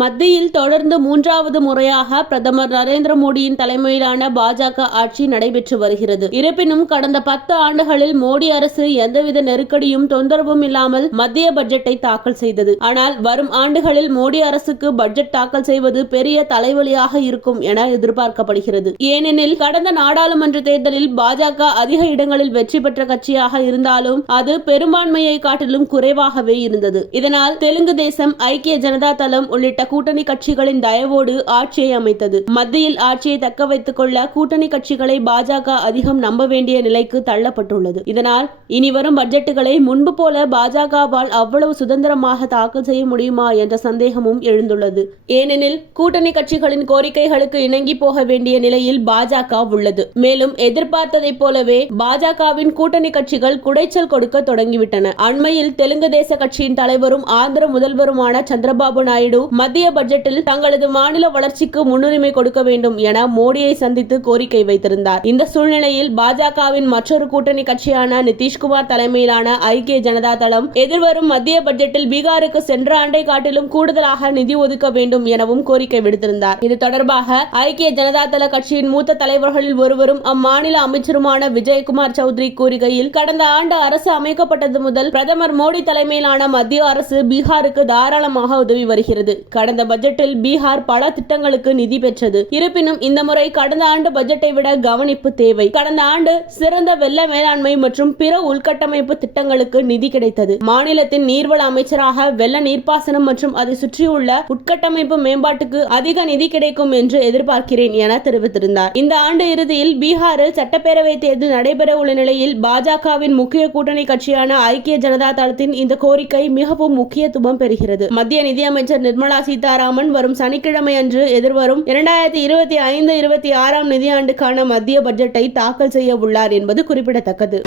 மத்தியில் தொடர்ந்து மூன்றாவது முறையாக பிரதமர் நரேந்திர மோடியின் தலைமையிலான பாஜக ஆட்சி நடைபெற்று வருகிறது. இருப்பினும் கடந்த 10 ஆண்டுகளில் மோடி அரசு எந்தவித நெருக்கடியும் தொந்தரவும் இல்லாமல் மத்திய பட்ஜெட்டை தாக்கல் செய்தது. ஆனால் வரும் ஆண்டுகளில் மோடி அரசுக்கு பட்ஜெட் தாக்கல் செய்வது பெரிய தலைவலியாக இருக்கும் என எதிர்பார்க்கப்படுகிறது. ஏனெனில் கடந்த நாடாளுமன்ற தேர்தலில் பாஜக அதிக இடங்களில் வெற்றி பெற்ற கட்சியாக இருந்தாலும் அது பெரும்பான்மையை காட்டிலும் குறைவாகவே இருந்தது. இதனால் தெலுங்கு தேசம், ஐக்கிய ஜனதா தளம் உள்ளிட்ட கூட்டணி கட்சிகளின் தயவோடு ஆட்சியை அமைத்தது. மத்தியில் ஆட்சியை தக்க வைத்துக் கொள்ள கூட்டணி கட்சிகளை பாஜக அதிகம் நம்ப வேண்டிய நிலைக்கு தள்ளப்பட்டுள்ளது. இதனால் இனி வரும் பட்ஜெட்டுகளை முன்பு போல பாஜகவால் அவ்வளவு சுதந்திரமாக தாக்கல் செய்ய முடியுமா என்ற சந்தேகமும் எழுந்துள்ளது. ஏனெனில் கூட்டணி கட்சிகளின் கோரிக்கைகளுக்கு இணங்கி போக வேண்டிய நிலையில் பாஜக உள்ளது. மேலும் எதிர்பார்த்ததைப் போலவே பாஜகவின் கூட்டணி கட்சிகள் குடைச்சல் கொடுக்க தொடங்கிவிட்டன. அண்மையில் தெலுங்கு தேச கட்சியின் தலைவரும் ஆந்திர முதல்வருமான சந்திரபாபு நாயுடு மத்திய பட்ஜெட்டில் தங்களது மாநில வளர்ச்சிக்கு முன்னுரிமை கொடுக்க வேண்டும் என மோடியை சந்தித்து கோரிக்கை வைத்திருந்தார். இந்த சூழ்நிலையில் பாஜகவின் மற்றொரு கூட்டணி கட்சியான நிதிஷ்குமார் தலைமையிலான ஐக்கிய ஜனதா தளம் எதிர்வரும் மத்திய பட்ஜெட்டில் பீகாருக்கு சென்ற ஆண்டை காட்டிலும் கூடுதலாக நிதி ஒதுக்க வேண்டும் எனவும் கோரிக்கை விடுத்திருந்தார். இது தொடர்பாக ஐக்கிய ஜனதா தள கட்சியின் மூத்த தலைவர்களில் ஒருவரும் அம்மாநில அமைச்சருமான விஜயகுமார் சௌத்ரி கூறுகையில், கடந்த ஆண்டு அரசு அமைக்கப்பட்டது முதல் பிரதமர் மோடி தலைமையிலான மத்திய அரசு பீகாருக்கு தாராளமாக உதவி வருகிறது. கடந்த பட்ஜெட்டில் பீகார் பல திட்டங்களுக்கு நிதி பெற்றது. இருப்பினும் இந்த முறை கடந்த ஆண்டு பட்ஜெட்டை விட கவனிப்பு தேவை. கடந்த ஆண்டு சிறந்த வெள்ள மேலாண்மை மற்றும் பிற உள்கட்டமைப்பு திட்டங்களுக்கு நிதி கிடைத்தது. மாநிலத்தின் நீர்வள அமைச்சராக வெள்ள நீர்ப்பாசனம் மற்றும் அதை சுற்றியுள்ள உட்கட்டமைப்பு மேம்பாட்டுக்கு அதிக நிதி கிடைக்கும் என்று எதிர்பார்க்கிறேன் என தெரிவித்திருந்தார். இந்த ஆண்டு இறுதியில் பீகாரில் சட்டப்பேரவை தேர்தல் நடைபெற உள்ள நிலையில் பாஜகவின் முக்கிய கூட்டணி கட்சியான ஐக்கிய ஜனதா தளத்தின் இந்த கோரிக்கை மிகவும் முக்கியத்துவம் பெறுகிறது. மத்திய நிதியமைச்சர் நிர்மலா சீதாராமன் வரும் சனிக்கிழமை அன்று எதிர்வரும் 2025-26 நிதியாண்டுக்கான மத்திய பட்ஜெட்டை தாக்கல் செய்ய உள்ளார் என்பது குறிப்பிடத்தக்கது.